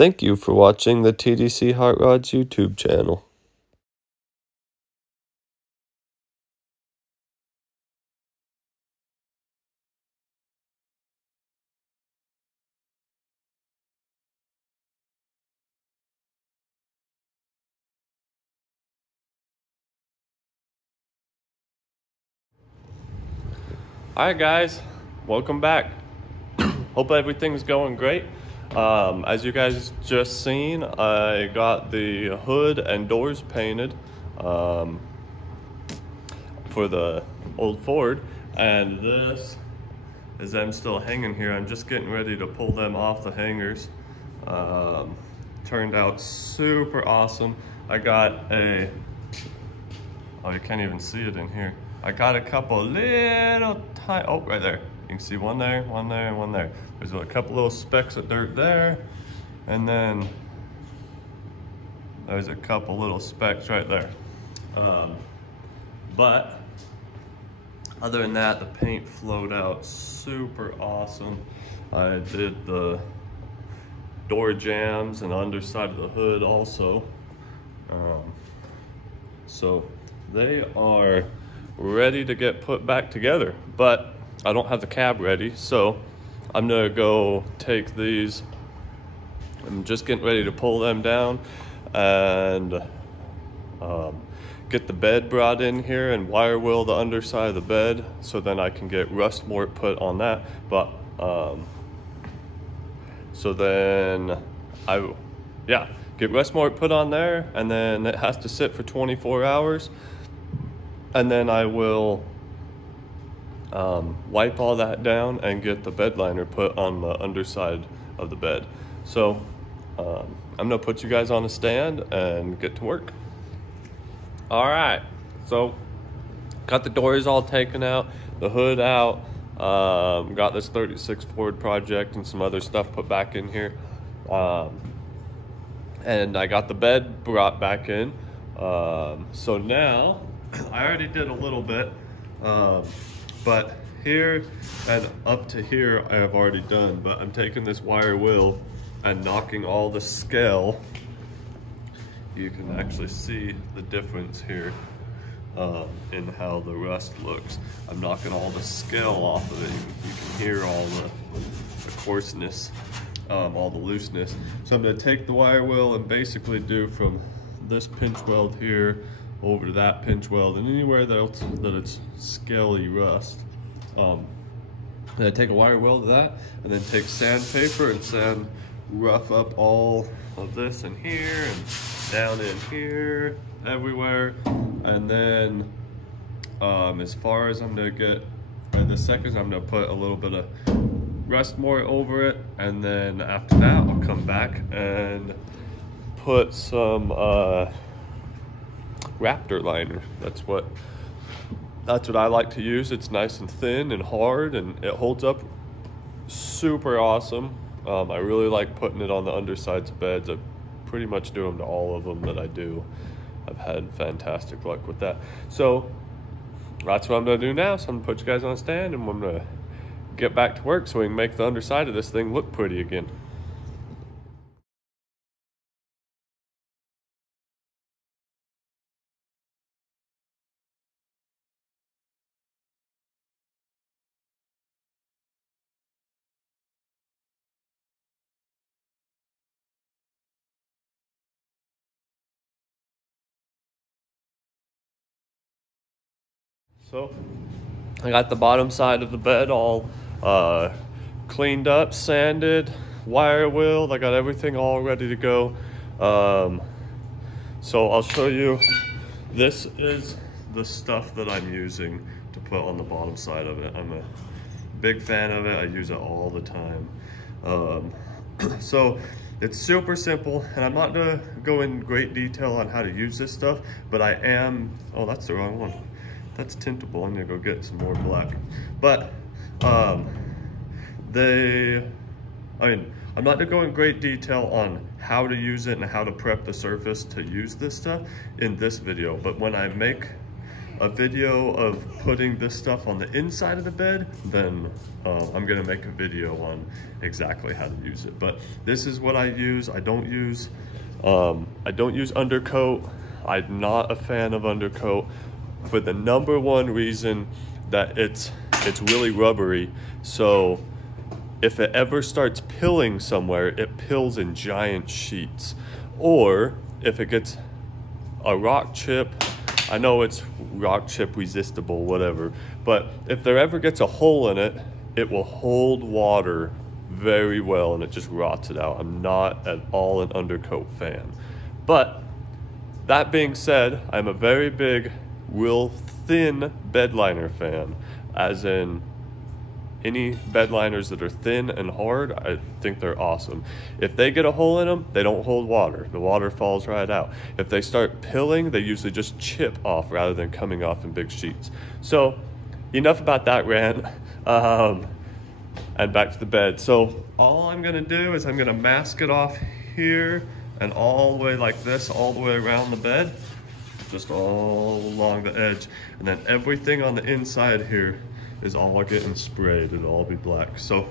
Thank you for watching the TDC Hot Rods YouTube channel. Alright guys, welcome back. Hope everything's going great. As you guys just seen, I got the hood and doors painted for the old Ford, and this is them still hanging here. I'm just getting ready to pull them off the hangers. Turned out super awesome. I got a, oh, you can't even see it in here. I got a couple little tiny, oh, right there. You can see one there, and one there. There's a couple little specks of dirt there. And then there's a couple little specks right there. But other than that, the paint flowed out super awesome. I did the door jambs and underside of the hood also. So they are ready to get put back together, but I don't have the cab ready, so I'm gonna go take these. I'm just getting ready to pull them down and get the bed brought in here and wire wheel the underside of the bed, so then I can get rust mort put on that. But so then get rust mort put on there, and then it has to sit for 24 hours. And then I will wipe all that down and get the bed liner put on the underside of the bed. So I'm gonna put you guys on a stand and get to work. All right, so got the doors all taken out, the hood out, got this 36 Ford project and some other stuff put back in here. And I got the bed brought back in. So now, I already did a little bit, but here and up to here I have already done, but I'm taking this wire wheel and knocking all the scale. You can actually see the difference here in how the rust looks. I'm knocking all the scale off of it. You can hear all the coarseness, all the looseness. So I'm gonna take the wire wheel and basically do from this pinch weld here over to that pinch weld, and anywhere else that it's scaly rust. Then I take a wire weld to that, and then take sandpaper and sand rough up all of this in here and down in here, everywhere. And then as far as I'm gonna get the seconds, I'm gonna put a little bit of rust mort over it, and then after that I'll come back and put some Raptor liner. That's what I like to use. It's nice and thin and hard, and it holds up super awesome. I really like putting it on the undersides of beds. I pretty much do them to all of them that I do. I've had fantastic luck with that. So that's what I'm gonna do now. So I'm gonna put you guys on a stand, and I'm gonna get back to work so we can make the underside of this thing look pretty again. So I got the bottom side of the bed all cleaned up, sanded, wire wheeled. I got everything all ready to go. So I'll show you. This is the stuff that I'm using to put on the bottom side of it. I'm a big fan of it. I use it all the time. So it's super simple, and I'm not gonna go in great detail on how to use this stuff, but I am, oh, that's the wrong one. That's tintable. I'm gonna go get some more black. But I'm not gonna go in great detail on how to use it and how to prep the surface to use this stuff in this video. But when I make a video of putting this stuff on the inside of the bed, then I'm gonna make a video on exactly how to use it. But this is what I use. I don't use undercoat. I'm not a fan of undercoat for the number one reason that it's really rubbery. So if it ever starts pilling somewhere, it pills in giant sheets. Or if it gets a rock chip, I know it's rock chip resistible, whatever, but if there ever gets a hole in it, it will hold water very well and it just rots it out. I'm not at all an undercoat fan. But that being said, I'm a very big, real thin bed liner fan, as in any bed liners that are thin and hard, I think they're awesome. If they get a hole in them, they don't hold water. The water falls right out. If they start pilling, they usually just chip off rather than coming off in big sheets. So enough about that rant, and back to the bed. So all I'm gonna do is I'm gonna mask it off here and all the way like this, all the way around the bed, just all along the edge. And then everything on the inside here is all getting sprayed. It'll all be black. So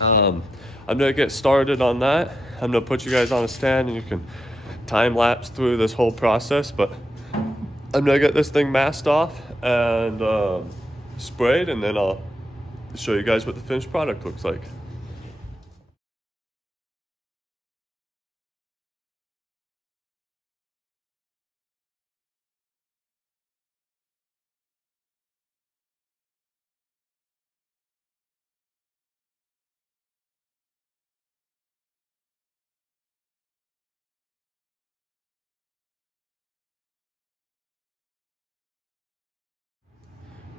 I'm gonna get started on that. I'm gonna put you guys on a stand and you can time lapse through this whole process, but I'm gonna get this thing masked off and sprayed, and then I'll show you guys what the finished product looks like.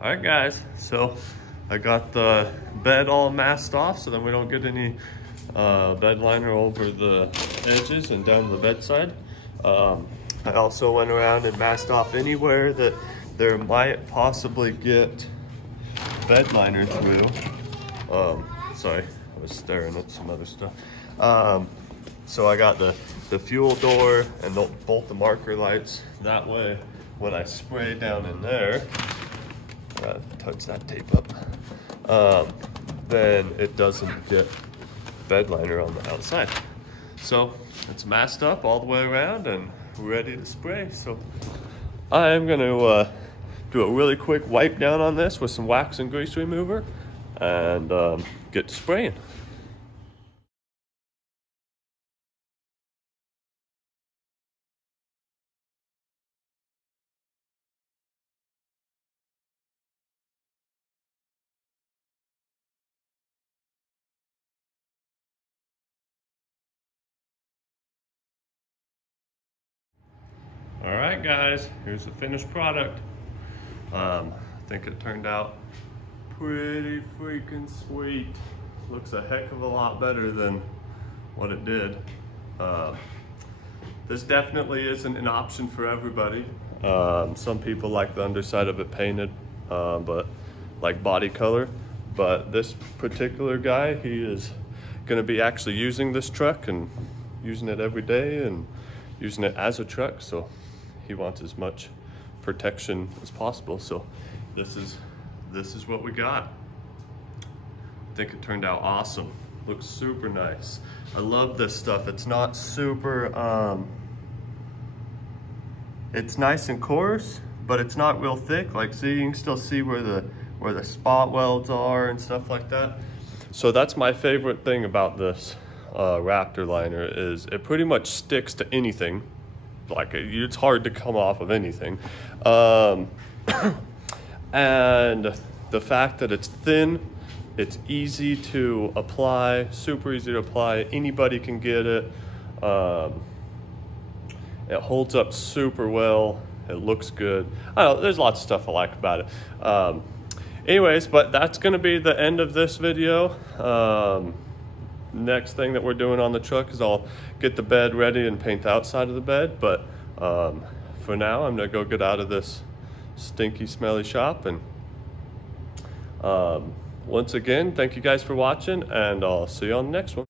All right, guys, so I got the bed all masked off so then we don't get any bed liner over the edges and down the bedside. I also went around and masked off anywhere that there might possibly get bed liner through. Sorry, I was staring at some other stuff. So I got the fuel door and both the marker lights. That way, when I spray down in there, touch that tape up, then it doesn't get bed liner on the outside. So it's masked up all the way around and ready to spray. So I am going to do a really quick wipe down on this with some wax and grease remover and get to spraying. All right, guys, here's the finished product. I think it turned out pretty freaking sweet. Looks a heck of a lot better than what it did. This definitely isn't an option for everybody. Some people like the underside of it painted, but like body color. But this particular guy, he is gonna be actually using this truck and using it every day and using it as a truck. So he wants as much protection as possible. So this is what we got. I think it turned out awesome. Looks super nice. I love this stuff. It's not super, it's nice and coarse, but it's not real thick. Like, see, you can still see where the spot welds are and stuff like that. So that's my favorite thing about this Raptor liner, is it pretty much sticks to anything. Like, it's hard to come off of anything. And the fact that it's thin, it's easy to apply, super easy to apply. Anybody can get it. It holds up super well. It looks good. I don't know, there's lots of stuff I like about it. Anyways, but that's gonna be the end of this video. Next thing that we're doing on the truck is I'll get the bed ready and paint the outside of the bed. But for now, I'm gonna go get out of this stinky, smelly shop. And once again, thank you guys for watching, and I'll see you on the next one.